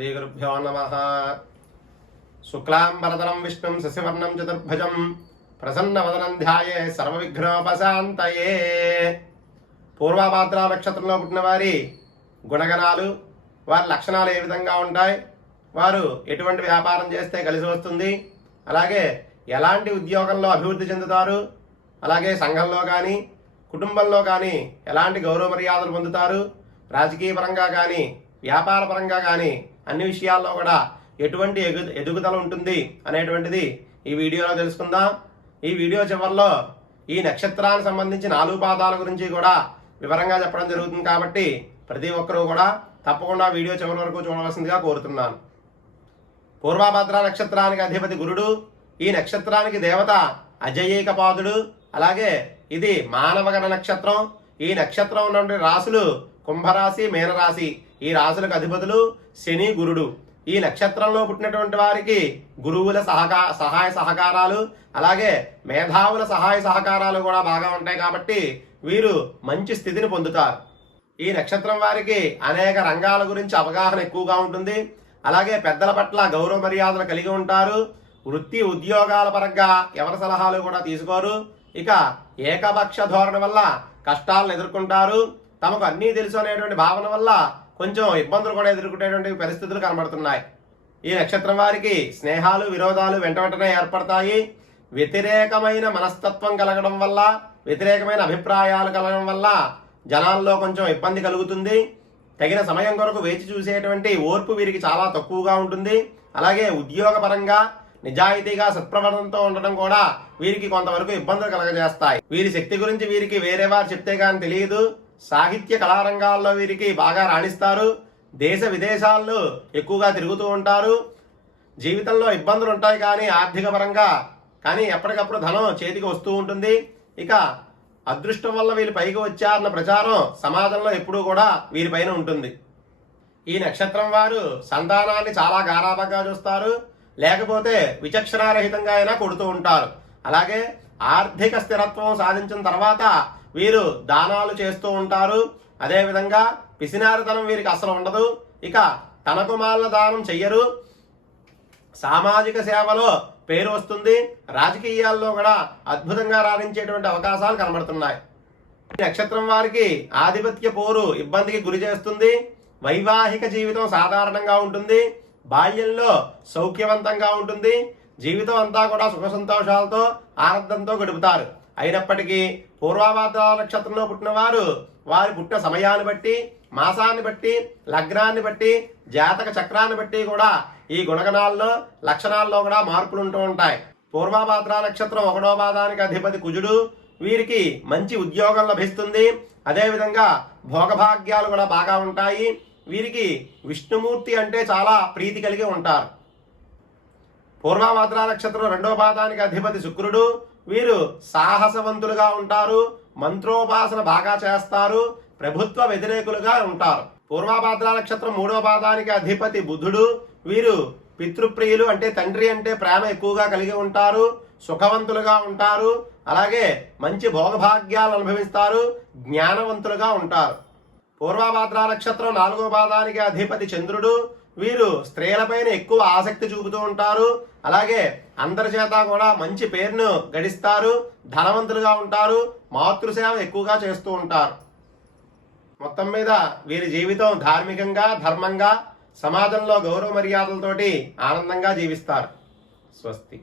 శ్రీగురుభ్యో నమ శుక్లాంబరదనం విష్ణుం శశివర్ణం చతుర్భుజం ప్రసన్నవదనం ధ్యాయే సర్వవిఘ్నోపశాంతయే పూర్వభాద్ర నక్షత్రంలో పుట్టిన వారి గుణగణాలు వారి లక్షణాలు ఏ విధంగా ఉంటాయి వారు ఎటువంటి వ్యాపారం చేస్తే కలిసి వస్తుంది అలాగే ఎలాంటి ఉద్యోగంలో అభివృద్ధి చెందుతారు అలాగే సంఘంలో కానీ కుటుంబంలో కానీ ఎలాంటి గౌరవ మర్యాదలు పొందుతారు రాజకీయ పరంగా కానీ వ్యాపార పరంగా కానీ అన్ని విషయాల్లో కూడా ఎటువంటి ఎగు ఎదుగుదల ఉంటుంది అనేటువంటిది ఈ వీడియోలో తెలుసుకుందాం. ఈ వీడియో చివరిలో ఈ నక్షత్రానికి సంబంధించి నాలుగు పాదాల గురించి కూడా వివరంగా చెప్పడం జరుగుతుంది కాబట్టి ప్రతి ఒక్కరూ కూడా తప్పకుండా వీడియో చివరి వరకు చూడవలసిందిగా కోరుతున్నాను. పూర్వభద్ర నక్షత్రానికి అధిపతి గురుడు ఈ నక్షత్రానికి దేవత అజయేకపాదుడు అలాగే ఇది మానవగణ నక్షత్రం. ఈ నక్షత్రం ఉన్నటువంటి రాశులు కుంభరాశి మీనరాశి. ఈ రాశులకు అధిపతులు శని గురుడు. ఈ నక్షత్రంలో పుట్టినటువంటి వారికి గురువుల సహకా సహాయ సహకారాలు అలాగే మేధావుల సహాయ సహకారాలు కూడా బాగా ఉంటాయి కాబట్టి వీరు మంచి స్థితిని పొందుతారు. ఈ నక్షత్రం వారికి అనేక రంగాల గురించి అవగాహన ఎక్కువగా ఉంటుంది. అలాగే పెద్దల పట్ల గౌరవ మర్యాదలు కలిగి ఉంటారు. వృత్తి ఉద్యోగాల పరంగా ఎవరి సలహాలు కూడా తీసుకోరు. ఇక ఏకపక్ష ధోరణ వల్ల కష్టాలను ఎదుర్కొంటారు. తమకు అన్నీ తెలుసు అనేటువంటి భావన వల్ల కొంచెం ఇబ్బందులు కూడా ఎదుర్కొనేటువంటి పరిస్థితులు కనబడుతున్నాయి. ఈ నక్షత్రం వారికి స్నేహాలు విరోధాలు వెంట వెంటనే ఏర్పడతాయి. వ్యతిరేకమైన మనస్తత్వం కలగడం వల్ల వ్యతిరేకమైన అభిప్రాయాలు కలగడం వల్ల జనాల్లో కొంచెం ఇబ్బంది కలుగుతుంది. తగిన సమయం కొరకు వేచి చూసేటువంటి ఓర్పు వీరికి చాలా తక్కువగా ఉంటుంది. అలాగే ఉద్యోగపరంగా నిజాయితీగా సత్ప్రవర్తనతో ఉండడం కూడా వీరికి కొంతవరకు ఇబ్బందులు కలగజేస్తాయి. వీరి శక్తి గురించి వీరికి వేరే వారు చెప్తే కానీ తెలియదు. సాహిత్య కళారంగాల్లో వీరికి బాగా రాణిస్తారు. దేశ విదేశాల్లో ఎక్కువగా తిరుగుతూ ఉంటారు. జీవితంలో ఇబ్బందులు ఉంటాయి కానీ ఆర్థిక పరంగా కానీ ఎప్పటికప్పుడు ధనం చేతికి వస్తూ ఉంటుంది. ఇక అదృష్టం వల్ల వీళ్ళు పైకి వచ్చారన్న ప్రచారం సమాజంలో ఎప్పుడూ కూడా వీరిపైన ఉంటుంది. ఈ నక్షత్రం వారు సంతానాన్ని చాలా గారాభంగా చూస్తారు. లేకపోతే విచక్షణారహితంగా అయినా కొడుతూ ఉంటారు. అలాగే ఆర్థిక స్థిరత్వం సాధించిన తర్వాత వీరు దానాలు చేస్తూ ఉంటారు. అదేవిధంగా పిసినారితనం వీరికి అసలు ఉండదు. ఇక తన మాల దానం చెయ్యరు. సామాజిక సేవలో పేరు వస్తుంది. రాజకీయాల్లో కూడా అద్భుతంగా రాణించేటువంటి అవకాశాలు కనబడుతున్నాయి. నక్షత్రం వారికి ఆధిపత్య పోరు ఇబ్బందికి గురి చేస్తుంది. వైవాహిక జీవితం సాధారణంగా ఉంటుంది. బాల్యంలో సౌఖ్యవంతంగా ఉంటుంది. జీవితం అంతా కూడా సుఖ సంతోషాలతో ఆనందంతో గడుపుతారు. అయినప్పటికీ పూర్వాభాద్ర నక్షత్రంలో పుట్టిన వారు వారి పుట్టిన సమయాన్ని బట్టి మాసాన్ని బట్టి లగ్నాన్ని బట్టి జాతక చక్రాన్ని బట్టి కూడా ఈ గుణగణాల్లో లక్షణాల్లో కూడా మార్పులు ఉంటూ ఉంటాయి. పూర్వభాద్ర నక్షత్రం ఒకటో పాదానికి అధిపతి కుజుడు. వీరికి మంచి ఉద్యోగం లభిస్తుంది. అదేవిధంగా భోగభాగ్యాలు కూడా బాగా ఉంటాయి. వీరికి విష్ణుమూర్తి అంటే చాలా ప్రీతి కలిగి ఉంటారు. పూర్వభద్ర నక్షత్రం రెండో పాదానికి అధిపతి శుక్రుడు. వీరు సాహసవంతులుగా ఉంటారు మంత్రోపాసన బాగా చేస్తారు ప్రభుత్వ వ్యతిరేకులుగా ఉంటారు. పూర్వభద్రా నక్షత్రం మూడో పాదానికి అధిపతి బుధుడు. వీరు పితృప్రియులు అంటే తండ్రి అంటే ప్రేమ ఎక్కువగా కలిగి ఉంటారు సుఖవంతులుగా ఉంటారు. అలాగే మంచి భోగభాగ్యాలు అనుభవిస్తారు జ్ఞానవంతులుగా ఉంటారు. పూర్వభాద్ర నక్షత్రం నాలుగో పాదానికి అధిపతి చంద్రుడు. వీరు స్త్రీలపైన ఎక్కువ ఆసక్తి చూపుతూ ఉంటారు. అలాగే అందరి చేత కూడా మంచి పేరును గడిస్తారు. ధనవంతులుగా ఉంటారు. మాతృసేవ ఎక్కువగా చేస్తూ ఉంటారు. మొత్తం మీద వీరి జీవితం ధార్మికంగా ధర్మంగా సమాజంలో గౌరవ మర్యాదలతోటి ఆనందంగా జీవిస్తారు. స్వస్తి.